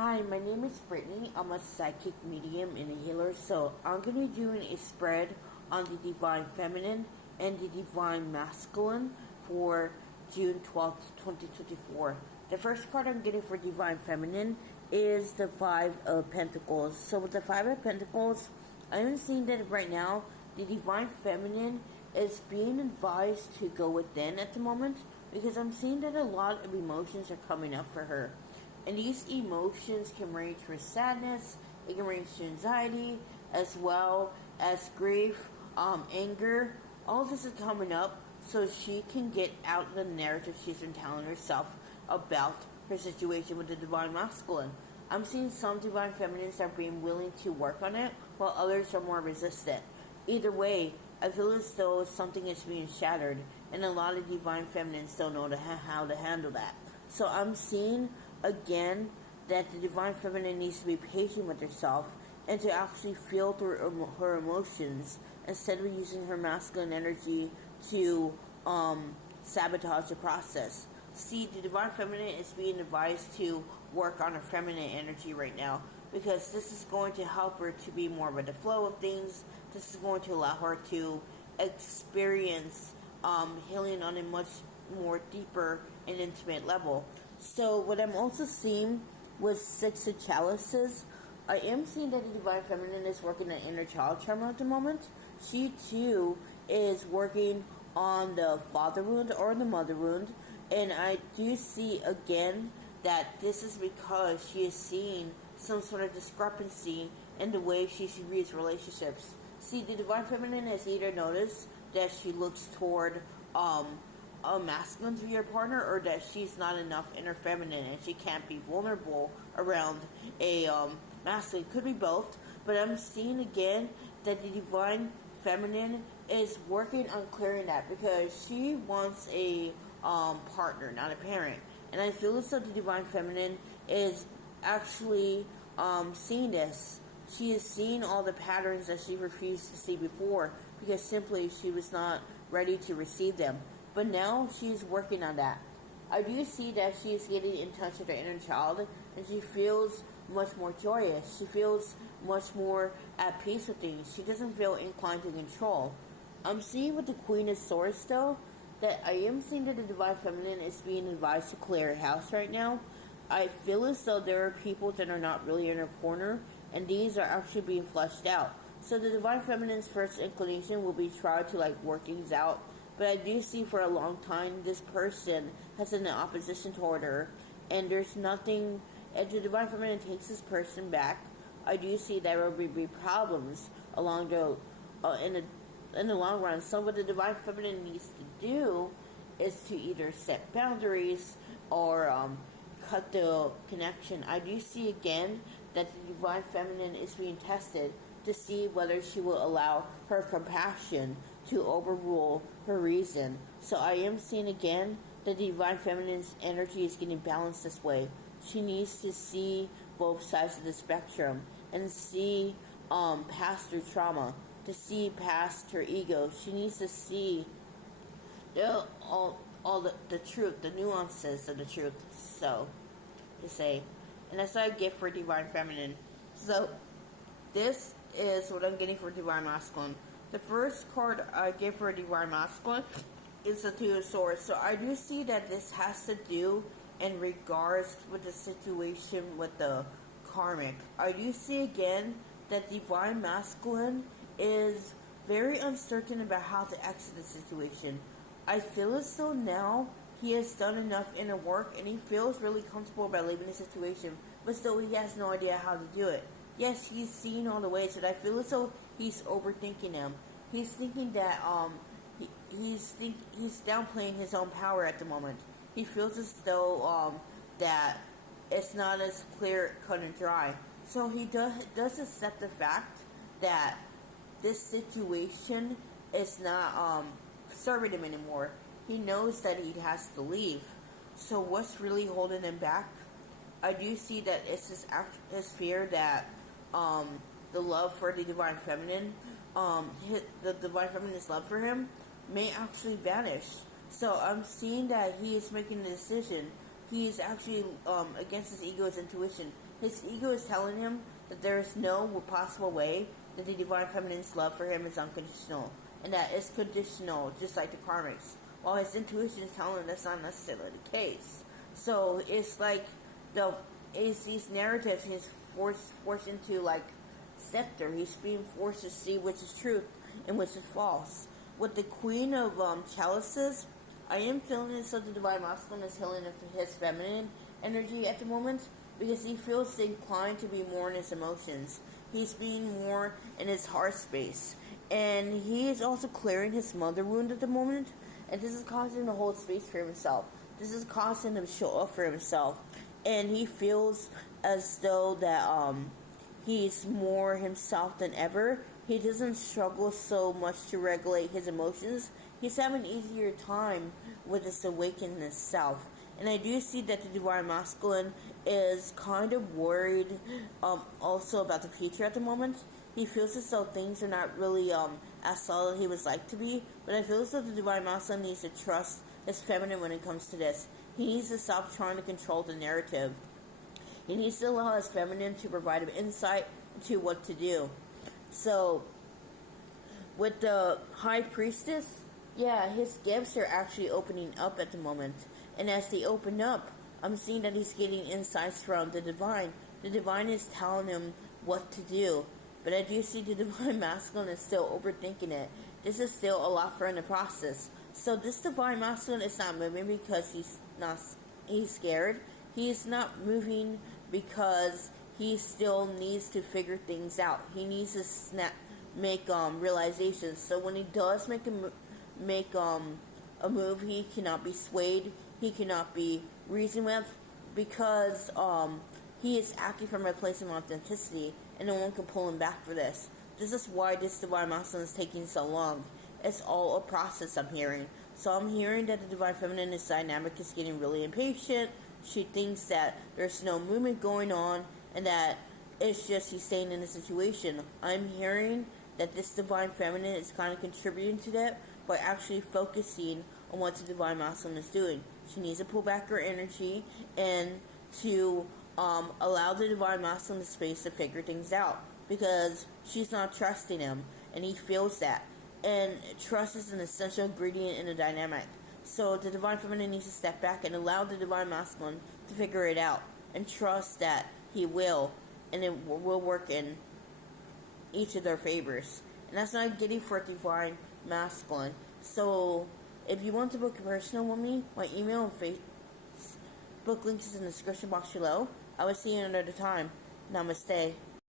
Hi, my name is Brittany. I'm a psychic medium and a healer, so I'm going to be doing a spread on the Divine Feminine and the Divine Masculine for June 12th, 2024. The first card I'm getting for Divine Feminine is the Five of Pentacles. So with the Five of Pentacles, I'm seeing that right now the Divine Feminine is being advised to go within at the moment, because I'm seeing that a lot of emotions are coming up for her. And these emotions can range from sadness, it can range to anxiety, as well as grief, anger. All of this is coming up so she can get out the narrative she's been telling herself about her situation with the Divine Masculine. I'm seeing some Divine Feminines are being willing to work on it, while others are more resistant. Either way, I feel as though something is being shattered, and a lot of Divine Feminines don't know how to handle that. So I'm seeing again that the Divine Feminine needs to be patient with herself and to actually feel through her emotions instead of using her masculine energy to sabotage the process. See, the Divine Feminine is being advised to work on her feminine energy right now, because this is going to help her to be more with the flow of things. This is going to allow her to experience healing on a much more deeper and intimate level. So what I'm also seeing with Six of Chalices, I am seeing that the Divine Feminine is working on inner child trauma at the moment. She too is working on the father wound or the mother wound, and I do see again that this is because she is seeing some sort of discrepancy in the way she views relationships. See, the Divine Feminine has either noticed that she looks toward a masculine to be her partner, or that she's not enough in her feminine and she can't be vulnerable around a masculine. Could be both, but I'm seeing again that the Divine Feminine is working on clearing that, because she wants a partner, not a parent. And I feel as though the Divine Feminine is actually seeing this. She is seeing all the patterns that she refused to see before, because simply she was not ready to receive them. But now she is working on that. I do see that she is getting in touch with her inner child, and she feels much more joyous. She feels much more at peace with things. She doesn't feel inclined to control. I'm seeing with the Queen of Swords though, that I am seeing that the Divine Feminine is being advised to clear her house right now. I feel as though there are people that are not really in her corner, and these are actually being fleshed out. So the Divine Feminine's first inclination will be try to work things out. But I do see for a long time this person has an opposition toward her, and there's nothing. As the Divine Feminine takes this person back, I do see there will be problems along the in the long run. So what the Divine Feminine needs to do is to either set boundaries or cut the connection. I do see again that the Divine Feminine is being tested to see whether she will allow her compassion to overrule her reason. So I am seeing again that the Divine Feminine's energy is getting balanced this way. She needs to see both sides of the spectrum and see past her trauma, to see past her ego. She needs to see all the truth, the nuances of the truth, so to say. And that's what I get for Divine Feminine. So this is what I'm getting for Divine Masculine. The first card I get for Divine Masculine is the Two of Swords. So I do see that this has to do in regards with the situation with the karmic. I do see again that Divine Masculine is very uncertain about how to exit the situation. I feel as though now he has done enough inner work and he feels really comfortable about leaving the situation, but still he has no idea how to do it. Yes, he's seen all the ways, but I feel as though he's overthinking them. He's thinking that he's downplaying his own power at the moment. He feels as though that it's not as clear cut and dry. So he does accept the fact that this situation is not serving him anymore. He knows that he has to leave. So what's really holding him back? I do see that it's his fear that the love for the Divine Feminine, the Divine Feminine's love for him may actually vanish. So I'm seeing that he is making the decision he's actually against his ego's intuition. His ego is telling him that there is no possible way that the divine feminine's love for him is unconditional, and that it's conditional, just like the karmics. While his intuition is telling him that's not necessarily the case. So it's like it's these narratives he's forced into like scepter. He's being forced to see which is truth and which is false. With the Queen of Chalices, I am feeling as though the divine masculine is healing his feminine energy at the moment, because he feels inclined to be more in his emotions. He's being more in his heart space. And he is also clearing his mother wound at the moment. And this is causing him to hold space for himself. This is causing him to show up for himself. And he feels as though that he's more himself than ever. He doesn't struggle so much to regulate his emotions. He's having an easier time with this awakened self. And I do see that the divine masculine is kind of worried also about the future at the moment. He feels as though things are not really as solid as he would like to be. But I feel as though the divine masculine needs to trust his feminine when it comes to this. He needs to stop trying to control the narrative. He needs to allow his feminine to provide him insight into what to do. So, with the High Priestess, yeah, his gifts are actually opening up at the moment. And as they open up, I'm seeing that he's getting insights from the divine. The divine is telling him what to do. But I do see the divine masculine is still overthinking it. This is still a lot for him to process. So this divine masculine is not moving because he's scared. He's not moving because he still needs to figure things out. He needs to make realizations. So when he does make a move, he cannot be swayed. He cannot be reasoned with, because he is acting from a place of authenticity, and no one can pull him back for this. This is why this divine masculine is taking so long. It's all a process, I'm hearing. So I'm hearing that the divine feminine dynamic is getting really impatient. She thinks that there's no movement going on, and that it's just he's staying in a situation. I'm hearing that this divine feminine is kind of contributing to that by actually focusing on what the divine masculine is doing. She needs to pull back her energy and to allow the divine masculine the space to figure things out, because she's not trusting him, and he feels that. And trust is an essential ingredient in the dynamic. So the divine feminine needs to step back and allow the divine masculine to figure it out, and trust that he will, and it will work in each of their favors. And that's what I'm getting for divine masculine. So if you want to book a personal with me, my email and Facebook link is in the description box below. I will see you another time. Namaste.